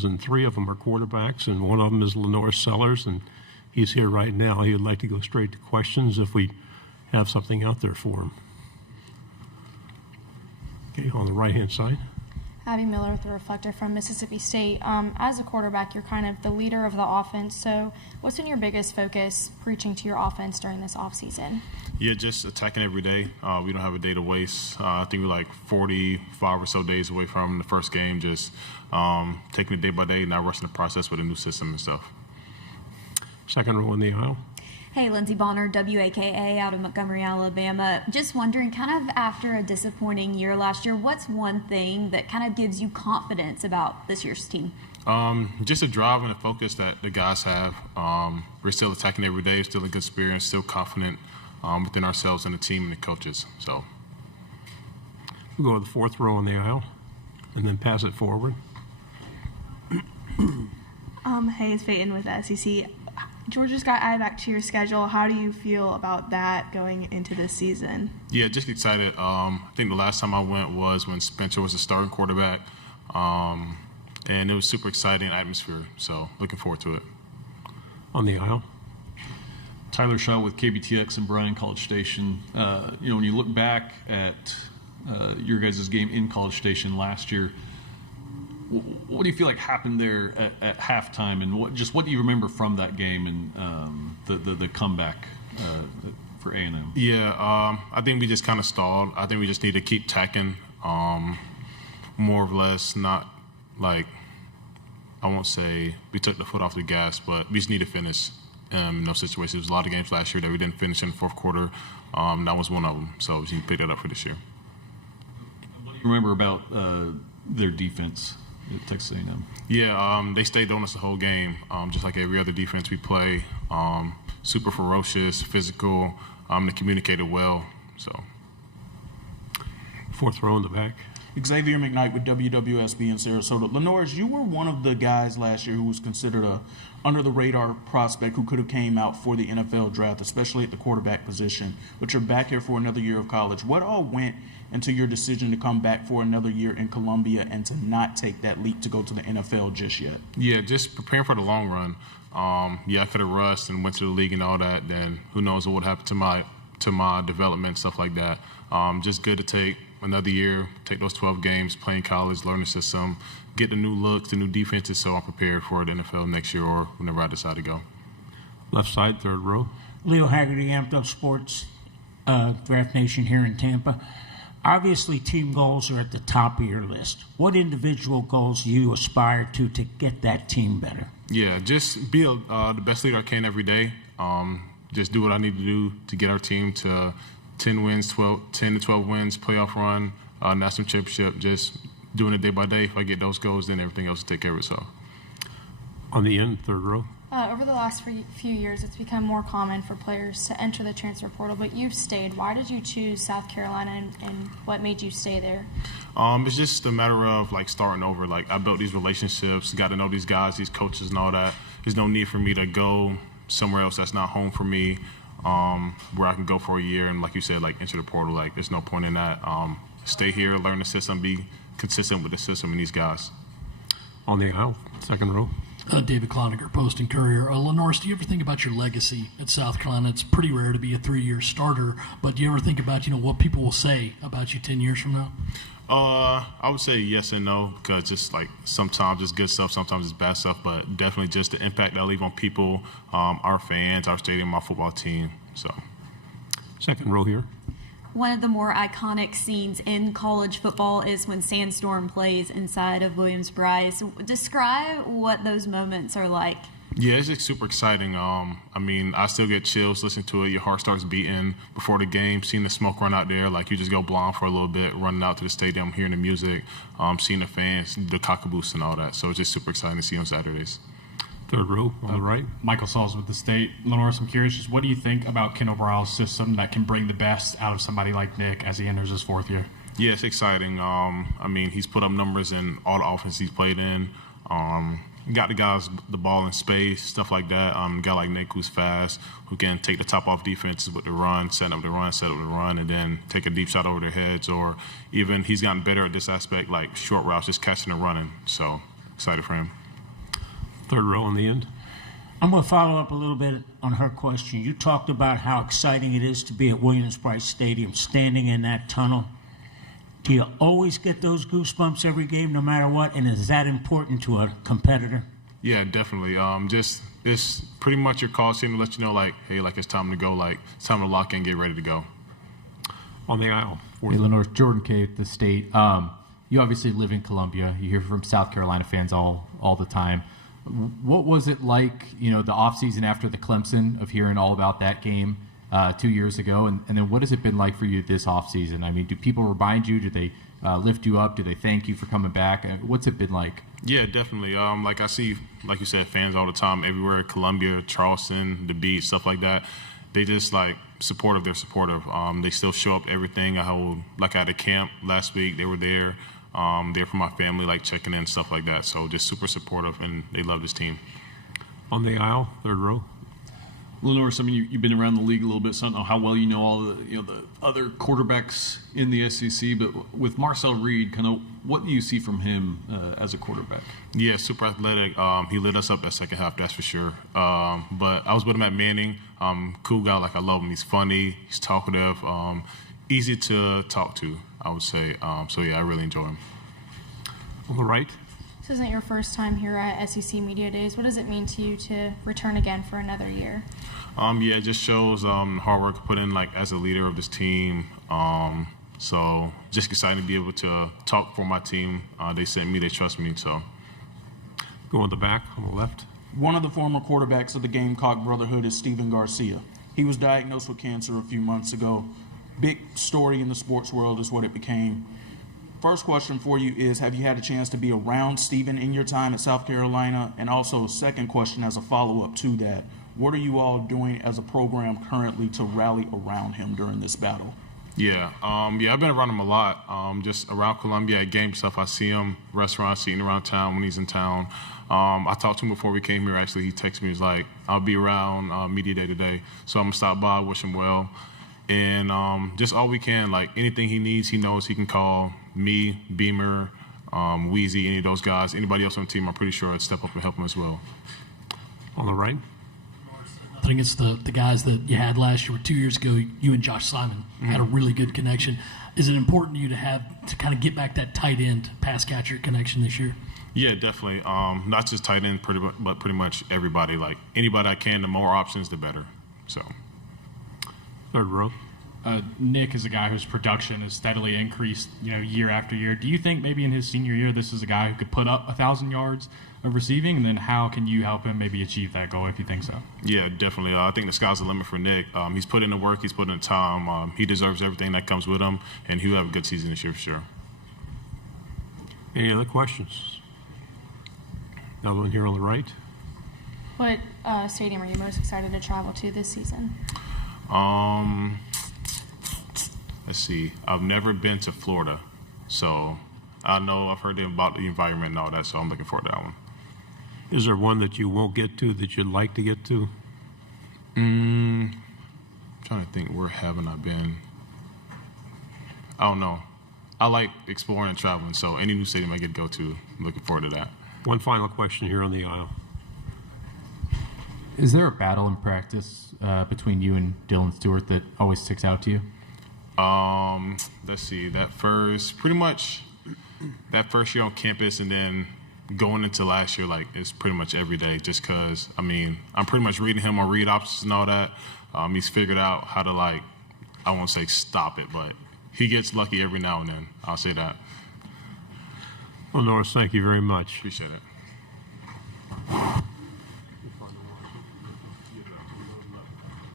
questions, and 3 of them are quarterbacks, and one of them is LaNorris Sellers, and he's here right now. He would like to go straight to questions if we have something out there for him. Okay, on the right-hand side. Abby Miller with The Reflector from Mississippi State. As a quarterback, you're kind of the leader of the offense, so what's been your biggest focus preaching to your offense during this offseason? Yeah, just attacking every day. We don't have a day to waste. I think we're like 45 or so days away from the first game, just taking it day by day, not rushing the process with a new system and stuff. Second row in the aisle. Hey, Lindsey Bonner, WAKA out of Montgomery, Alabama. Just wondering, kind of after a disappointing year last year, what's one thing that kind of gives you confidence about this year's team? Just the drive and the focus that the guys have. We're still attacking every day, still in good spirit, still confident within ourselves and the team and the coaches. So We'll go to the fourth row in the aisle and then pass it forward. Hey, it's Peyton with the SEC. Georgia's got added back to your schedule. How do you feel about that going into this season? Yeah, just excited. I think the last time I went was when Spencer was the starting quarterback, and it was super exciting atmosphere. So looking forward to it. On the aisle. Tyler Shaw with KBTX in Bryan, College Station. When you look back at your guys' game in College Station last year, what do you feel like happened there at halftime, and what do you remember from that game and the comeback for A&M? Yeah, I think we just kind of stalled. I think we just need to keep tacking, more or less. Not like, I won't say we took the foot off the gas, but we just need to finish in those situations. There was a lot of games last year that we didn't finish in the fourth quarter. That was one of them, so we need to pick it up for this year. What do you remember about their defense at Texas A&M? Yeah, they stayed on us the whole game, just like every other defense we play. Super ferocious, physical. They communicated well. So, Fourth row in the back. Xavier McKnight with WWSB in Sarasota. LaNorris, you were one of the guys last year who was considered a under-the-radar prospect who could have came out for the NFL draft, especially at the quarterback position. But you're back here for another year of college. What all went into your decision to come back for another year in Columbia and to not take that leap to go to the NFL just yet? Yeah, just preparing for the long run. I could have rushed and went to the league and all that. Then who knows what would happen to my development, stuff like that. Just good to take another year, take those 12 games, play in college, learn the system, get the new looks, the new defenses, so I'm prepared for the NFL next year or whenever I decide to go. Left side, third row. Leo Haggerty, Amped Up Sports, Draft Nation here in Tampa. Obviously, team goals are at the top of your list. What individual goals do you aspire to get that team better? Yeah, just be the best leader I can every day. Just do what I need to do to get our team to 10 to 12 wins, playoff run, national championship, just doing it day by day. If I get those goals, then everything else will take care of itself. On the end, third row. Over the last few years, it's become more common for players to enter the transfer portal, but you've stayed. Why did you choose South Carolina, and what made you stay there? It's just a matter of, starting over. I built these relationships, got to know these guys, these coaches and all that. There's no need for me to go somewhere else that's not home for me, where I can go for a year and, like you said, enter the portal. There's no point in that. Stay here, learn the system, be consistent with the system and these guys. On the aisle, second row. David Cloninger, Post and Courier. LaNorris, do you ever think about your legacy at South Carolina? It's pretty rare to be a 3-year starter, but do you ever think about, what people will say about you 10 years from now? I would say yes and no, because just sometimes it's good stuff, sometimes it's bad stuff, but definitely just the impact I leave on people, our fans, our stadium, my football team. So, second row here. One of the more iconic scenes in college football is when Sandstorm plays inside of Williams-Brice. Describe what those moments are like. Yeah, it's just super exciting. I still get chills listening to it. Your heart starts beating before the game, seeing the smoke run out there. You just go blind for a little bit, running out to the stadium, hearing the music, seeing the fans, the cockaboose and all that. So it's just super exciting to see on Saturdays. Third row on the right. Michael Sauls with the State. LaNorris, I'm curious, just what do you think about Kendall Brown's system that can bring the best out of somebody like Nick as he enters his fourth year? Yeah, it's exciting. He's put up numbers in all the offense he's played in. Got the guys the ball in space, stuff like that. A guy like Nick who's fast, who can take the top off defenses with the run, set up the run, and then take a deep shot over their heads. Or even he's gotten better at this aspect, like short routes, just catching and running. So excited for him. Third row in the end. I'm going to follow up a little bit on her question. You talked about how exciting it is to be at Williams-Brice Stadium, standing in that tunnel. Do you always get those goosebumps every game, no matter what? And is that important to a competitor? Yeah, definitely. Just it's pretty much your call team to let you know, like, hey, like it's time to go, like it's time to lock in, get ready to go. On the aisle. Hey, LaNorris, Jordan K. at the State. You obviously live in Columbia. You hear from South Carolina fans all the time. What was it like, the offseason after the Clemson, of hearing all about that game 2 years ago? And then what has it been like for you this offseason? I mean, do people remind you? Do they lift you up? Do they thank you for coming back? What's it been like? Yeah, definitely. Like I see, like you said, fans all the time everywhere, Columbia, Charleston, the beach, stuff like that. They just like supportive. They're supportive. They still show up to everything. I had a camp last week. They were there. There for my family, like checking in, stuff like that. So just super supportive, and they love this team. On the aisle, third row. LaNorris, I mean, you've been around the league a little bit, so I don't know how well you know all the other quarterbacks in the SEC, but with Marcel Reed, kind of what do you see from him as a quarterback? Yeah, super athletic. He lit us up that second half, that's for sure. But I was with him at Manning. Cool guy, like I love him. He's funny, he's talkative, easy to talk to, I would say. So yeah, I really enjoy him. All right. This isn't your first time here at SEC Media Days. What does it mean to you to return again for another year? Yeah, it just shows hard work put in, like as a leader of this team. So just excited to be able to talk for my team. They sent me, they trust me. So Go in the back on the left. One of the former quarterbacks of the Gamecock Brotherhood is Steven Garcia. He was diagnosed with cancer a few months ago. Big story in the sports world is what it became. First question for you is, have you had a chance to be around Steven in your time at South Carolina? And also, second question as a follow-up to that, what are you all doing as a program currently to rally around him during this battle? Yeah, I've been around him a lot. Just around Columbia at game stuff, I see him, restaurants, eating around town when he's in town. I talked to him before we came here, actually. He texted me, he was like, I'll be around Media Day today. So I'm going to stop by, wish him well. And just all we can, like anything he needs, he knows he can call me, Beamer, Wheezy, any of those guys. Anybody else on the team, I'm pretty sure I'd step up and help him as well. On the right. I think it's the guys that you had last year, 2 years ago, you and Josh Simon had a really good connection. Is it important to you to kind of get back that tight end pass catcher connection this year? Yeah, definitely. Not just tight end, but pretty much everybody. Like anybody I can, the more options, the better. So. Third row. Nick is a guy whose production has steadily increased, year after year. Do you think maybe in his senior year this is a guy who could put up 1,000 yards of receiving? And then how can you help him maybe achieve that goal if you think so? Yeah, definitely. I think the sky's the limit for Nick. He's put in the work. He's put in the time. He deserves everything that comes with him, and he'll have a good season this year for sure. Any other questions? Another one here on the right. What stadium are you most excited to travel to this season? Let's see. I've never been to Florida, so I know I've heard about the environment and all that, so I'm looking forward to that one. Is there one that you won't get to that you'd like to get to? I'm trying to think, where haven't I been? I don't know. I like exploring and traveling, so any new stadium I get to go to, I'm looking forward to that. One final question here on the aisle. Is there a battle in practice between you and Dylan Stewart that always sticks out to you? Let's see. That first year on campus, and then going into last year, like it's pretty much every day. Just because, I'm pretty much reading him on read options and all that. He's figured out how to I won't say stop it, but he gets lucky every now and then. I'll say that. Well, Norris, thank you very much. Appreciate it.